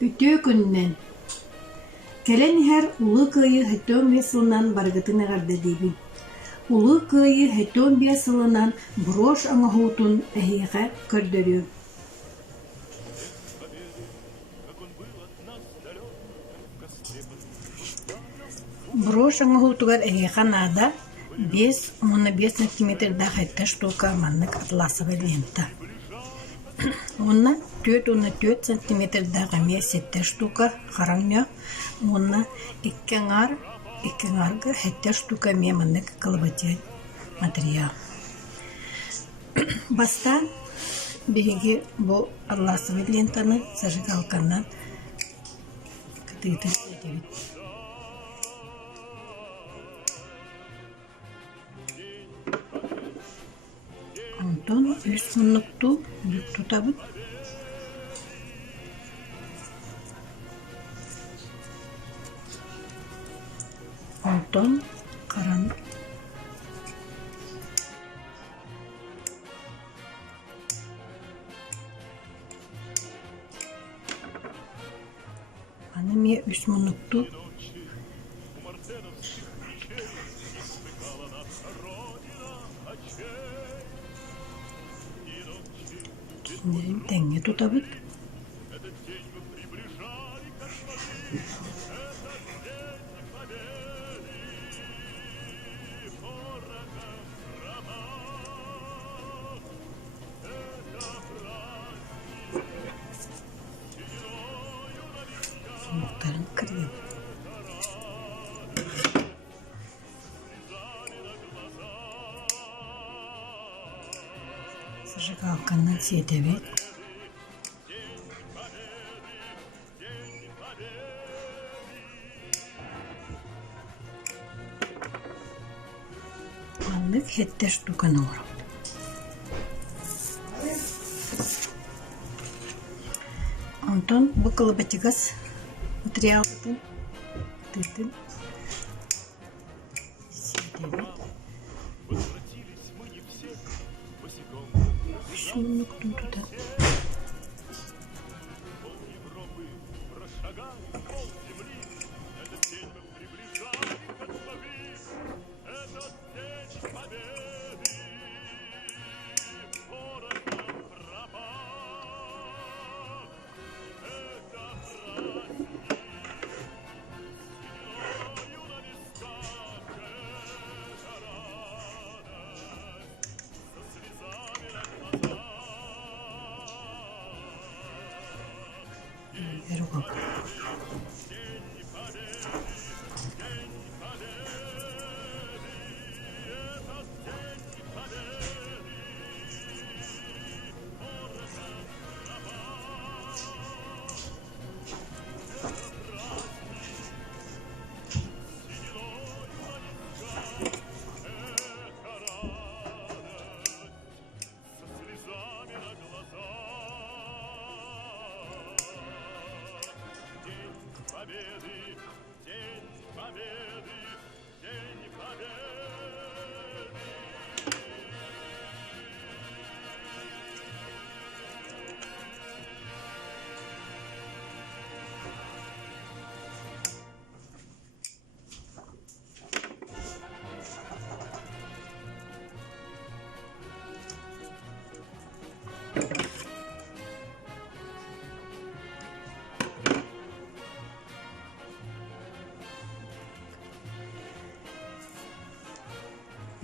Ütö күннен. Келен her улы кыйы хөттөн бе сылынан баргытын ағарды дейбін. Улы кыйы хөттөн бе сылынан брош аңахутун әхиға көрдөрү. Брош аңахутугар әхиға нада 5 сантиметрда хэтта штука маннык атласовый лента. Онна 4 сантиметрда гаме 7 штука хараңня. Онна 2 хэтта штука ме маннык кылбатя материал. Бастан беги бу атласовый лентаны зажигалканан кытыты этебит. Онтон 3 мунукту бүк тутабыт. Онтон каран. Аны ме 3 мунукту теңге тутабыт. Сумақтарын кірген. Зажигалканан сетебет. Маннык хетте штуканы орап. Онтон бу кылыбатыгас материалдын тытын сетебет. Шунуктун тутат.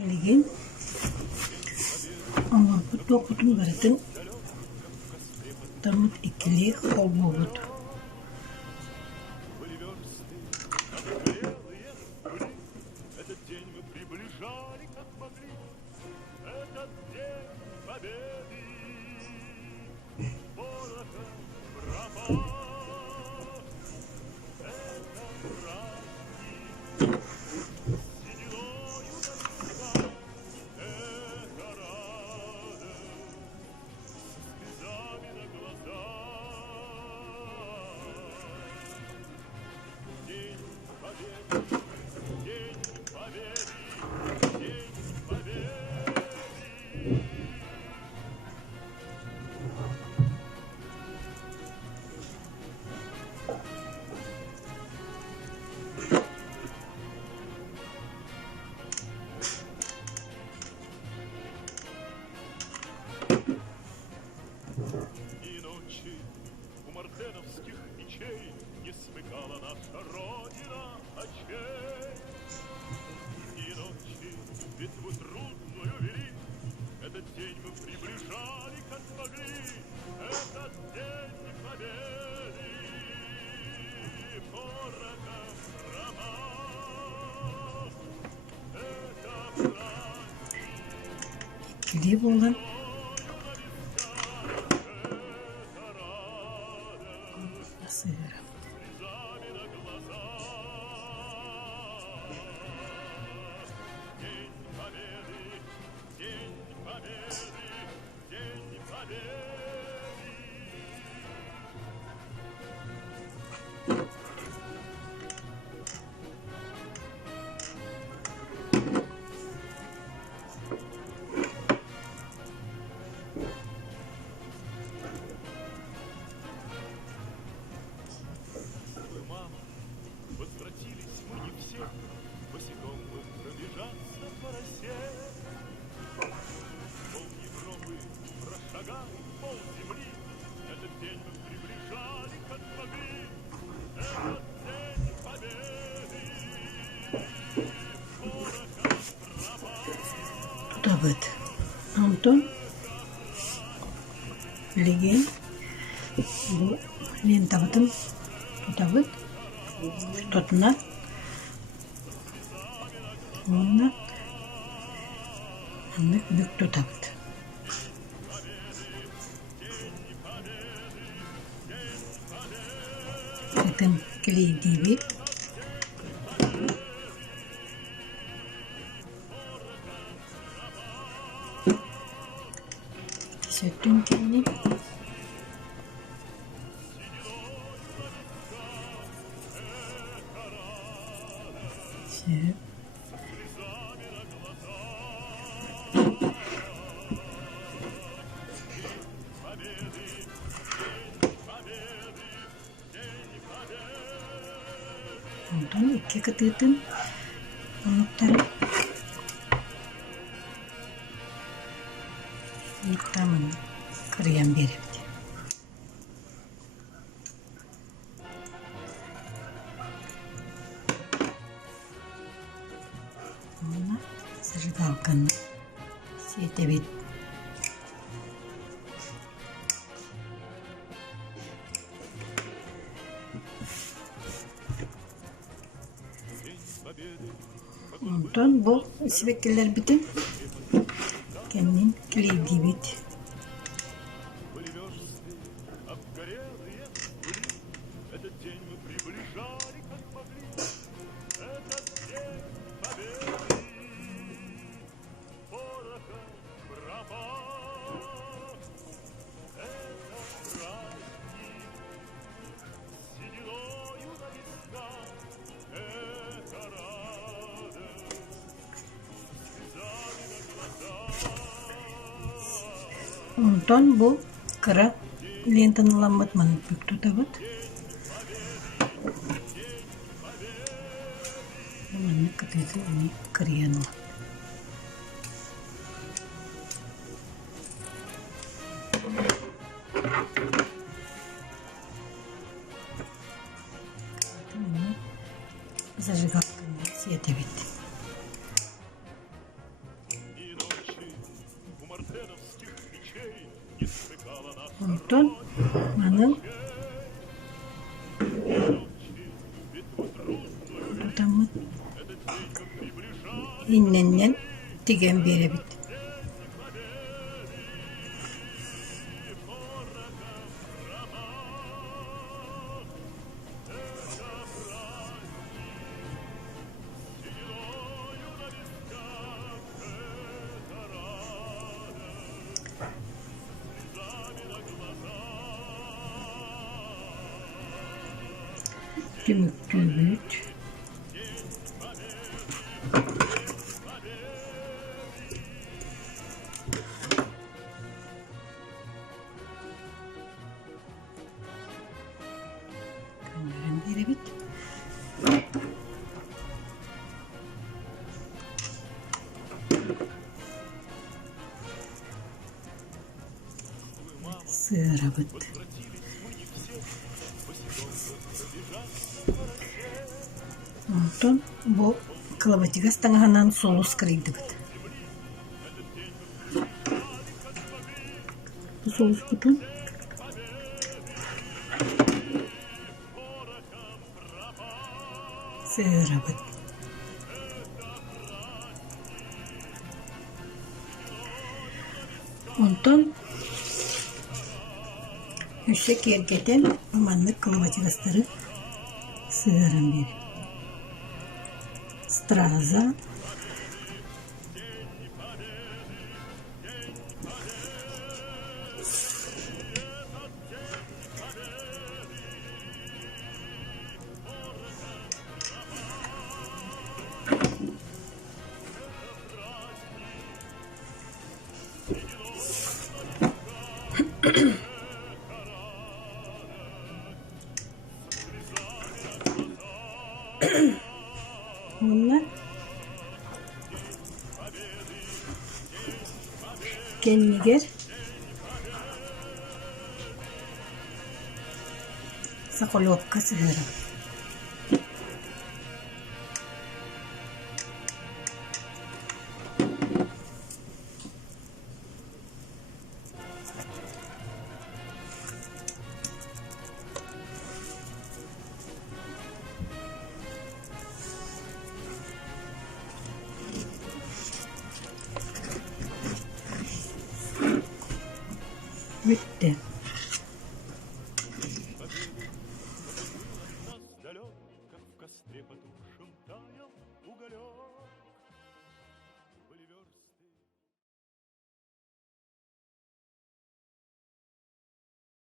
Ligin ama bu tokutun baratın tamut ikili olmalıdır. смыкала наша Родина очей. И ночи битву трудную вели, этот день мы приближали, как могли, этот день победы. Порохом роман, это праздник. Где было? Сыра. Возвратились мы не все, босиком мы пробежаться по росе. Пол Европы прошагали, пол земли, этот день мы приближали, как могли, этот день победы. Порохом роман. Туда вот Антон Леген bu lentabatın tуда вот что-то онна аннык бүк тутабыт. Этим клейдиби сөттүн кенни сөп ondan ikki кытыытын онуктары Никтамын кырыян берепти. Мына зажигалканы сетебит. Ondan bu свекелер битин кеннин клейди бит. Были версты, обгорелые пули, этот день мы приближали, как могли, этот день победы. Порохом роман, это праздник, сединою на висках, это радость, слезами на глазах. Ondan bu kıra lentanalanmat manıp büktü tabat. Manıp kıtıydı onu kırıyanı. Зажигалканы света бит. И ночи у мартеновских мечей не смыкала наша Ondan manın битву трудную, tutamıt этот день мы приближали. innenden tigen bere bit. Tümüktüğü büyüt. Kanların biri bit. Сыра бит. Возвратились мы не все, босиком мы пробежали Онтон бу кылабатыгас таңаһанан солус кырыйдыбыт. Бу солус бутун сыырабыт. Онтон үссе кергетен маннык кылабатыгастары сыырын бер. Страза, bunlar kenniger Соколовка сыгыры. Bitti.